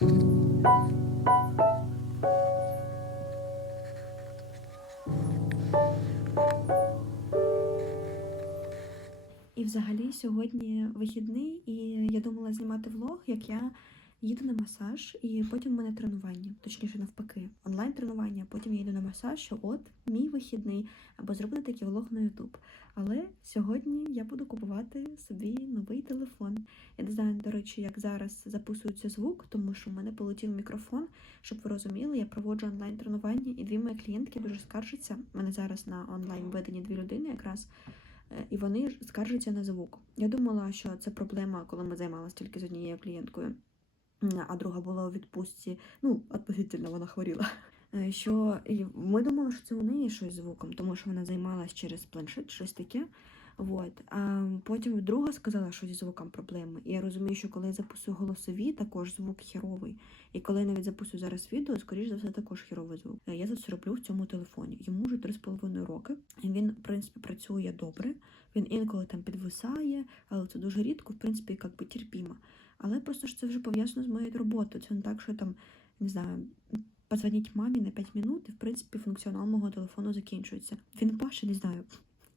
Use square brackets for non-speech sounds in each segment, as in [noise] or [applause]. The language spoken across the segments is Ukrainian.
І взагалі сьогодні вихідний, і я думала знімати влог, як я їду на масаж, і потім в мене тренування, точніше навпаки, онлайн тренування, а потім я йду на масаж, що от мій вихідний, або зробити такий влог на YouTube. Але сьогодні я буду купувати собі новий телефон. Я не знаю, до речі, як зараз записується звук, тому що в мене полетів мікрофон. Щоб ви розуміли, я проводжу онлайн тренування, і дві мої клієнтки дуже скаржаться. У мене зараз на онлайн веденні дві людини якраз. Е, І вони скаржаться на звук. Я думала, що це проблема, коли ми займалися тільки з однією клієнткою, а друга була у відпустці. Ну, відповідно, вона хворіла. Е, Що ми думали, що це у неї щось звуком, тому що вона займалась через планшет, щось таке. Вот. А потім друга сказала, що зі звуком проблеми. І я розумію, що коли я записую голосові, також звук херовий. І коли я навіть записую зараз відео, скоріш за все, також херовий звук. Е, Я це роблю в цьому телефоні. Йому вже 3,5 роки. Він, в принципі, працює добре. Він інколи там підвисає, але це дуже рідко, в принципі, як би терпімо. Але просто ж це вже пов'язано з моєю роботою. Це не так, що там, не знаю, позвоніть мамі на 5 минут, і в принципі функціонал мого телефону закінчується. Він паше, не знаю,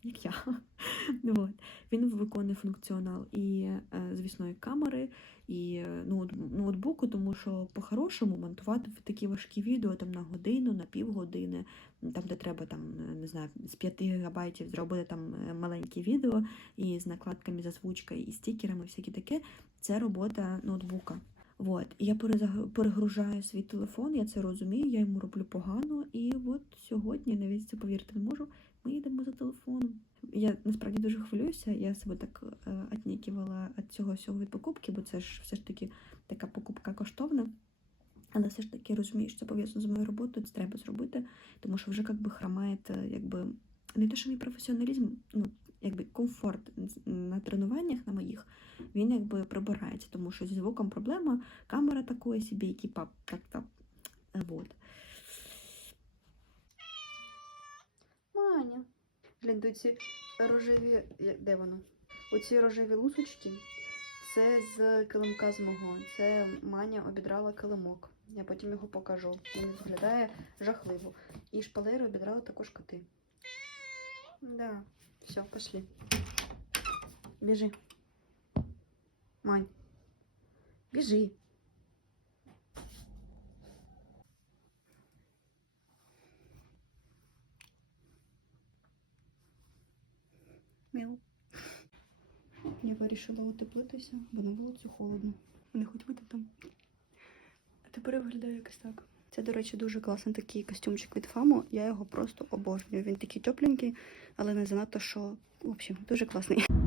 як я. Вот. Він виконує функціонал і, е, звісно, і камери, і е, ноутбуку, тому що по-хорошому монтувати такі важкі відео там на годину, на півгодини, там, де треба там, е, не знаю, з 5 гігабайтів зробити там маленьке відео і з накладками з озвучкою, і стікерами, всяке таке, це робота ноутбука. Вот. І я перегружаю свій телефон, я це розумію, я йому роблю погано. І от сьогодні, навіть це повірити не можу, ми їдемо за телефоном. Я насправді дуже хвилююся. Я себе так е, отнікувала від цього всього від покупки, бо це ж все ж таки така покупка коштовна. Але все ж таки розумію, що це пов'язано з моєю роботою, це треба зробити, тому що вже як би хромає, е, якби не те, що мій професіоналізм, ну якби комфорт на тренуваннях на моїх, він якби прибирається, тому що зі звуком проблема, камера такої собі, екіпа так так. Вот. Маня. Глянь, до ці рожеві. Де воно? Оці рожеві лусочки. Це з килимка з мого. Це Маня обідрала килимок. Я потім його покажу. Він виглядає жахливо. І шпалери обідрали також коти. Да. Все, пошли. Біжи. Мань. Біжи. Я вирішила утеплитися, бо на вулицю холодно. Не хоч бути там. А тепер виглядає якось так. Це, до речі, дуже класний такий костюмчик від Фаму. Я його просто обожнюю. Він такий тепленький, але не занадто що. В общем, дуже класний.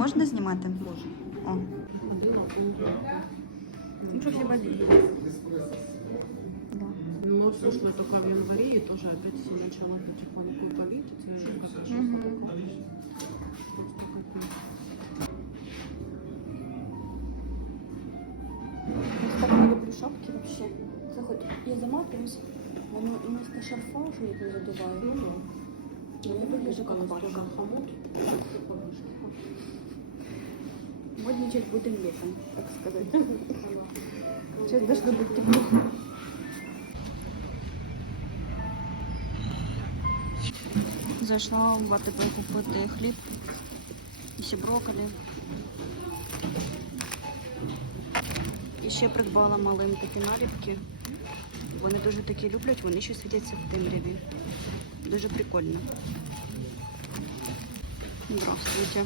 Можна знімати? Можна. О. Ну, що хіба Да. Ну, мы слушали только в январе, и тоже опять все начало потихоньку ковид. Это же как же Мгм. просто капец. Я так не люблю шапки вообще. Це хоч і зима плюс, воно і вместо шарфа, що їх не задуває. Ну, Ну, не выглядит как тоже хомут. Модничать будем летом, так сказать. [laughs] Сейчас должно быть тепло. Зайшла в АТБ купити хліб і ще брокколі. І ще придбала малим такі наліпки. Вони дуже такі люблять, вони ще світяться в темряві. Дуже прикольно. Здравствуйте.